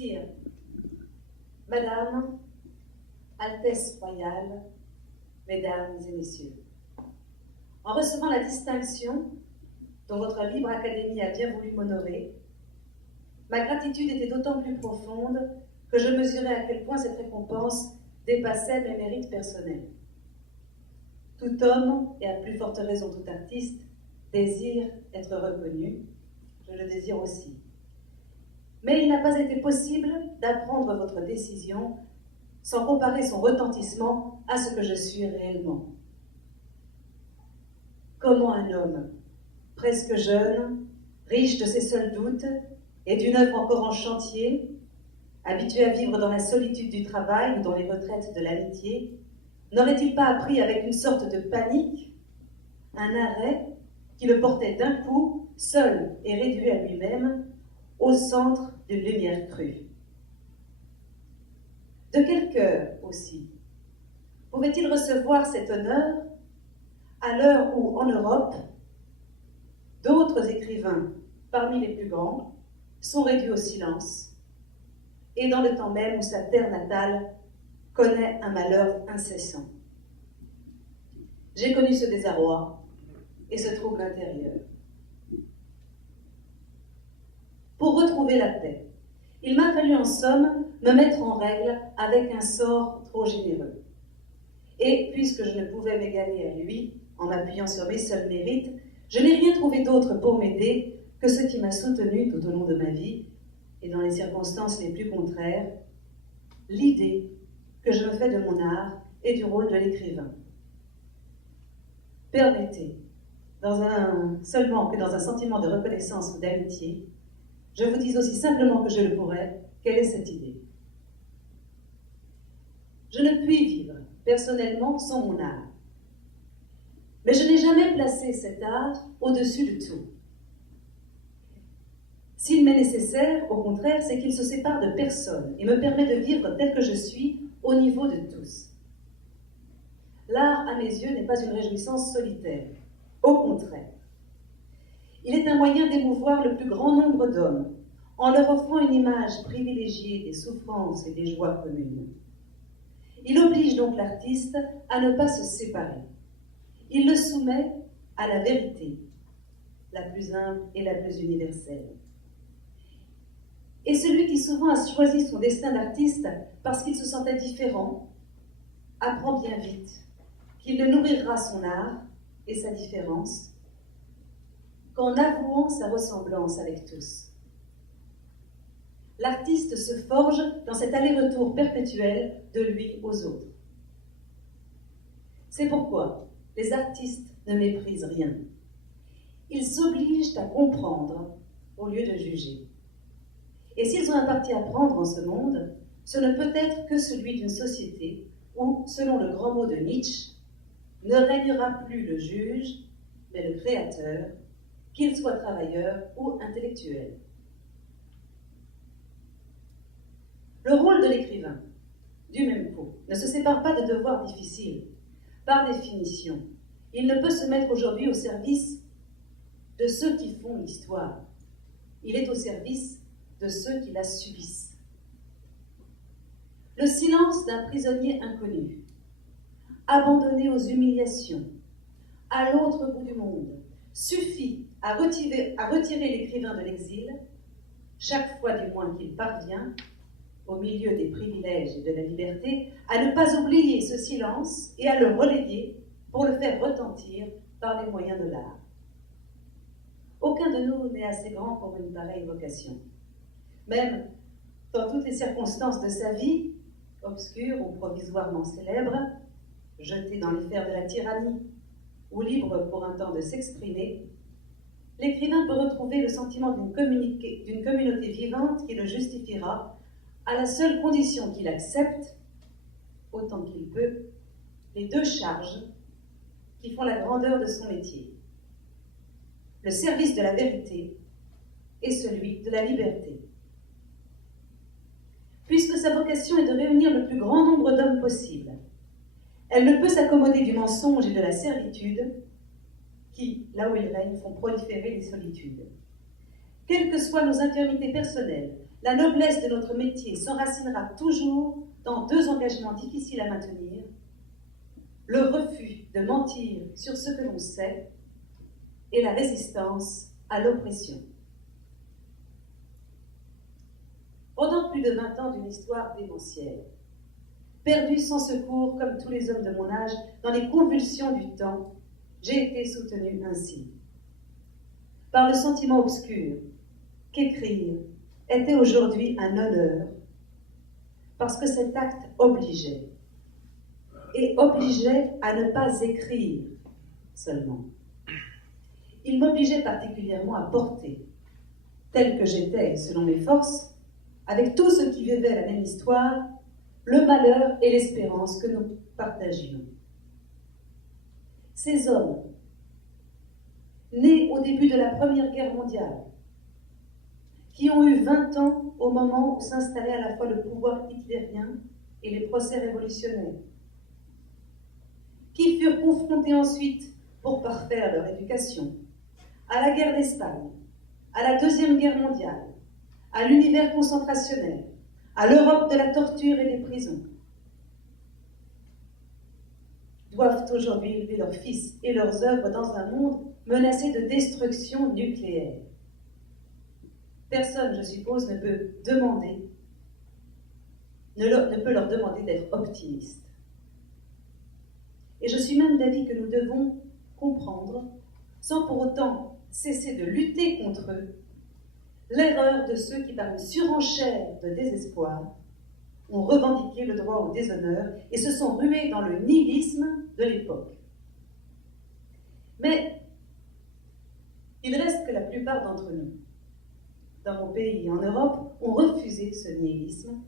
Sire, Madame, Altesse royale, Mesdames et Messieurs, en recevant la distinction dont votre libre académie a bien voulu m'honorer, ma gratitude était d'autant plus profonde que je mesurais à quel point cette récompense dépassait mes mérites personnels. Tout homme, et à plus forte raison tout artiste, désire être reconnu, je le désire aussi. Mais il n'a pas été possible d'apprendre votre décision sans comparer son retentissement à ce que je suis réellement. Comment un homme, presque jeune, riche de ses seuls doutes et d'une œuvre encore en chantier, habitué à vivre dans la solitude du travail ou dans les retraites de l'amitié, n'aurait-il pas appris avec une sorte de panique un arrêt qui le portait d'un coup, seul et réduit à lui-même, au centre d'une lumière crue? De quel cœur aussi pouvait-il recevoir cet honneur à l'heure où, en Europe, d'autres écrivains, parmi les plus grands, sont réduits au silence, et dans le temps même où sa terre natale connaît un malheur incessant? J'ai connu ce désarroi et ce trouble intérieur. Pour retrouver la paix, il m'a fallu en somme me mettre en règle avec un sort trop généreux. Et puisque je ne pouvais m'égaler à lui, en m'appuyant sur mes seuls mérites, je n'ai rien trouvé d'autre pour m'aider que ce qui m'a soutenu tout au long de ma vie, et dans les circonstances les plus contraires, l'idée que je me fais de mon art et du rôle de l'écrivain. Permettez, seulement que dans un sentiment de reconnaissance ou d'amitié, je vous dis aussi simplement que je le pourrais, quelle est cette idée. Je ne puis vivre personnellement sans mon art. Mais je n'ai jamais placé cet art au-dessus de tout. S'il m'est nécessaire, au contraire, c'est qu'il se sépare de personne et me permet de vivre tel que je suis au niveau de tous. L'art, à mes yeux, n'est pas une réjouissance solitaire. Au contraire. Il est un moyen d'émouvoir le plus grand nombre d'hommes, en leur offrant une image privilégiée des souffrances et des joies communes. Il oblige donc l'artiste à ne pas se séparer. Il le soumet à la vérité, la plus humble et la plus universelle. Et celui qui souvent a choisi son destin d'artiste parce qu'il se sentait différent, apprend bien vite qu'il ne nourrira son art et sa différence qu'en avouant sa ressemblance avec tous. L'artiste se forge dans cet aller-retour perpétuel de lui aux autres. C'est pourquoi les artistes ne méprisent rien. Ils s'obligent à comprendre au lieu de juger. Et s'ils ont un parti à prendre en ce monde, ce ne peut être que celui d'une société où, selon le grand mot de Nietzsche, ne régnera plus le juge, mais le créateur, qu'il soit travailleur ou intellectuel. Le rôle de l'écrivain, du même coup, ne se sépare pas de devoirs difficiles. Par définition, il ne peut se mettre aujourd'hui au service de ceux qui font l'histoire. Il est au service de ceux qui la subissent. Le silence d'un prisonnier inconnu, abandonné aux humiliations, à l'autre bout du monde, suffit à retirer l'écrivain de l'exil, chaque fois du moins qu'il parvient, au milieu des privilèges et de la liberté, à ne pas oublier ce silence et à le relayer pour le faire retentir par les moyens de l'art. Aucun de nous n'est assez grand pour une pareille vocation. Même dans toutes les circonstances de sa vie, obscures ou provisoirement célèbres, jeté dans les fers de la tyrannie ou libre pour un temps de s'exprimer, l'écrivain peut retrouver le sentiment d'une communauté vivante qui le justifiera à la seule condition qu'il accepte, autant qu'il peut, les deux charges qui font la grandeur de son métier. Le service de la vérité et celui de la liberté. Puisque sa vocation est de réunir le plus grand nombre d'hommes possible, elle ne peut s'accommoder du mensonge et de la servitude qui, là où ils règnent, font proliférer les solitudes. Quelles que soient nos infirmités personnelles, la noblesse de notre métier s'enracinera toujours dans deux engagements difficiles à maintenir, le refus de mentir sur ce que l'on sait et la résistance à l'oppression. Pendant plus de 20 ans d'une histoire démentielle, perdue sans secours comme tous les hommes de mon âge dans les convulsions du temps, j'ai été soutenue ainsi. Par le sentiment obscur qu'écrire était aujourd'hui un honneur, parce que cet acte obligeait, et obligeait à ne pas écrire seulement. Il m'obligeait particulièrement à porter, tel que j'étais selon mes forces, avec tous ceux qui vivaient la même histoire, le malheur et l'espérance que nous partagions. Ces hommes, nés au début de la Première Guerre mondiale, qui ont eu 20 ans au moment où s'installait à la fois le pouvoir hitlérien et les procès révolutionnaires, qui furent confrontés ensuite, pour parfaire leur éducation, à la guerre d'Espagne, à la Deuxième Guerre mondiale, à l'univers concentrationnaire, à l'Europe de la torture et des prisons, doivent aujourd'hui élever leurs fils et leurs œuvres dans un monde menacé de destruction nucléaire. Personne, je suppose, ne peut leur demander d'être optimistes. Et je suis même d'avis que nous devons comprendre, sans pour autant cesser de lutter contre eux, l'erreur de ceux qui, par une surenchère de désespoir, ont revendiqué le droit au déshonneur et se sont rués dans le nihilisme de l'époque. Mais il reste que la plupart d'entre nous, dans mon pays et en Europe, ont refusé ce nihilisme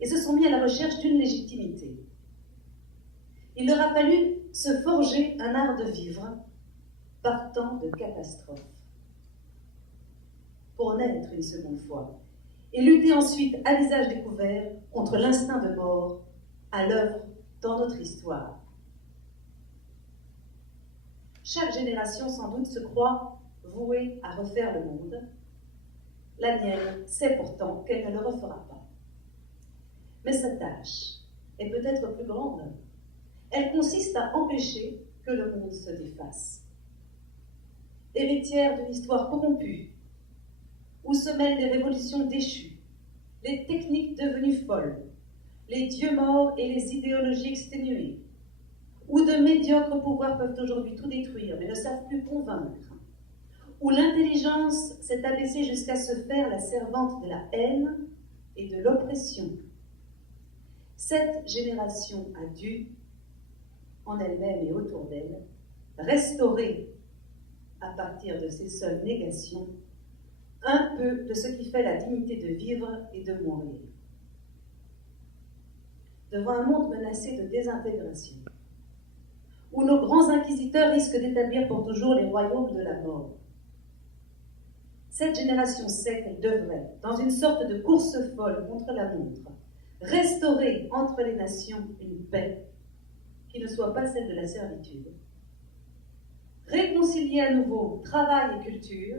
et se sont mis à la recherche d'une légitimité. Il leur a fallu se forger un art de vivre par tant de catastrophes, pour naître une seconde fois, et lutter ensuite à visage découvert contre l'instinct de mort à l'œuvre dans notre histoire. Chaque génération sans doute se croit vouée à refaire le monde. La mienne sait pourtant qu'elle ne le refera pas. Mais sa tâche est peut-être plus grande. Elle consiste à empêcher que le monde se défasse. Héritière d'une histoire corrompue, où se mêlent les révolutions déchues, les techniques devenues folles, les dieux morts et les idéologies exténuées, où de médiocres pouvoirs peuvent aujourd'hui tout détruire, mais ne savent plus convaincre, où l'intelligence s'est abaissée jusqu'à se faire la servante de la haine et de l'oppression. Cette génération a dû, en elle-même et autour d'elle, restaurer, à partir de ces seules négations, un peu de ce qui fait la dignité de vivre et de mourir. Devant un monde menacé de désintégration, où nos grands inquisiteurs risquent d'établir pour toujours les royaumes de la mort, cette génération sait qu'elle devrait, dans une sorte de course folle contre la montre, restaurer entre les nations une paix qui ne soit pas celle de la servitude, réconcilier à nouveau travail et culture,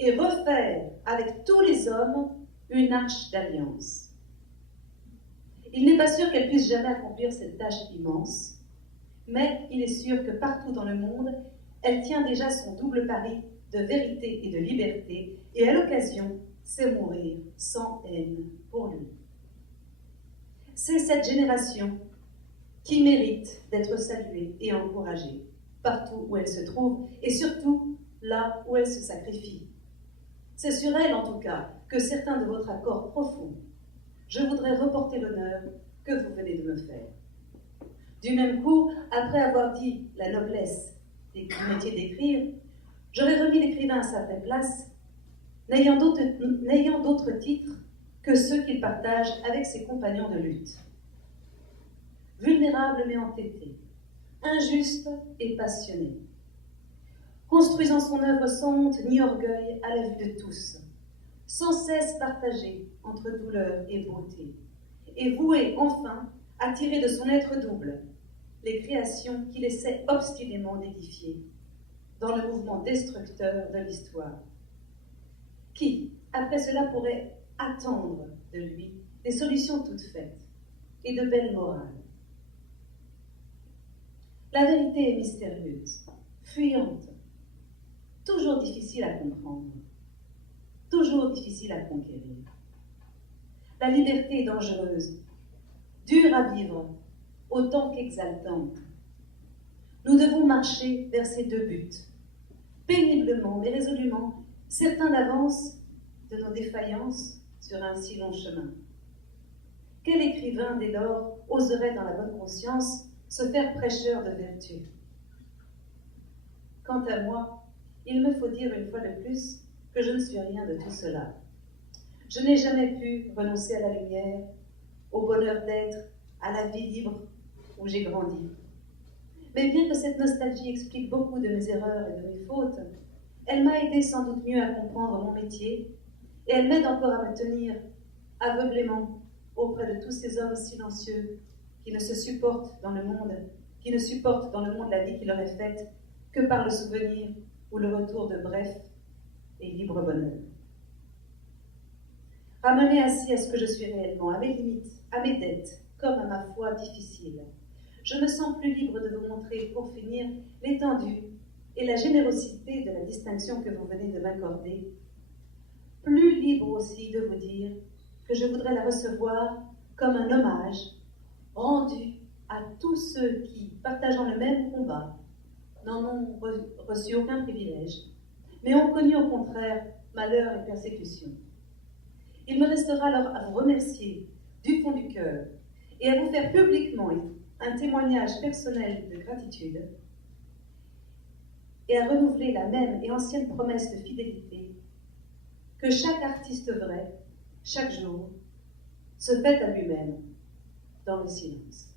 et refaire avec tous les hommes une arche d'alliance. Il n'est pas sûr qu'elle puisse jamais accomplir cette tâche immense, mais il est sûr que partout dans le monde, elle tient déjà son double pari de vérité et de liberté, et à l'occasion, c'est mourir sans haine pour lui. C'est cette génération qui mérite d'être saluée et encouragée, partout où elle se trouve, et surtout là où elle se sacrifie. C'est sur elle, en tout cas, que certains de votre accord profond, je voudrais reporter l'honneur que vous venez de me faire. Du même coup, après avoir dit la noblesse du métier d'écrire, j'aurais remis l'écrivain à sa vraie place, n'ayant d'autre titre que ceux qu'il partage avec ses compagnons de lutte. Vulnérable mais entêté, injuste et passionné, construisant son œuvre sans honte ni orgueil à la vue de tous, sans cesse partagé entre douleur et beauté, et voué enfin à tirer de son être double les créations qu'il essaie obstinément d'édifier dans le mouvement destructeur de l'histoire. Qui, après cela, pourrait attendre de lui des solutions toutes faites et de belles morales. La vérité est mystérieuse, fuyante, toujours difficile à comprendre, toujours difficile à conquérir. La liberté est dangereuse, dure à vivre, autant qu'exaltante. Nous devons marcher vers ces deux buts, péniblement mais résolument, certains d'avance de nos défaillances sur un si long chemin. Quel écrivain, dès lors, oserait dans la bonne conscience se faire prêcheur de vertu? Quant à moi, il me faut dire une fois de plus que je ne suis rien de tout cela. Je n'ai jamais pu renoncer à la lumière, au bonheur d'être, à la vie libre où j'ai grandi. Mais bien que cette nostalgie explique beaucoup de mes erreurs et de mes fautes, elle m'a aidé sans doute mieux à comprendre mon métier, et elle m'aide encore à me tenir aveuglément auprès de tous ces hommes silencieux qui ne supportent dans le monde la vie qui leur est faite que par le souvenir ou le retour de bref et libre bonheur. Ramenée ainsi à ce que je suis réellement, à mes limites, à mes dettes, comme à ma foi difficile, je me sens plus libre de vous montrer, pour finir, l'étendue et la générosité de la distinction que vous venez de m'accorder, plus libre aussi de vous dire que je voudrais la recevoir comme un hommage rendu à tous ceux qui, partageant le même combat, n'en ont reçu aucun privilège, mais ont connu au contraire malheur et persécution. Il me restera alors à vous remercier du fond du cœur et à vous faire publiquement un témoignage personnel de gratitude et à renouveler la même et ancienne promesse de fidélité que chaque artiste vrai, chaque jour, se fait à lui-même dans le silence.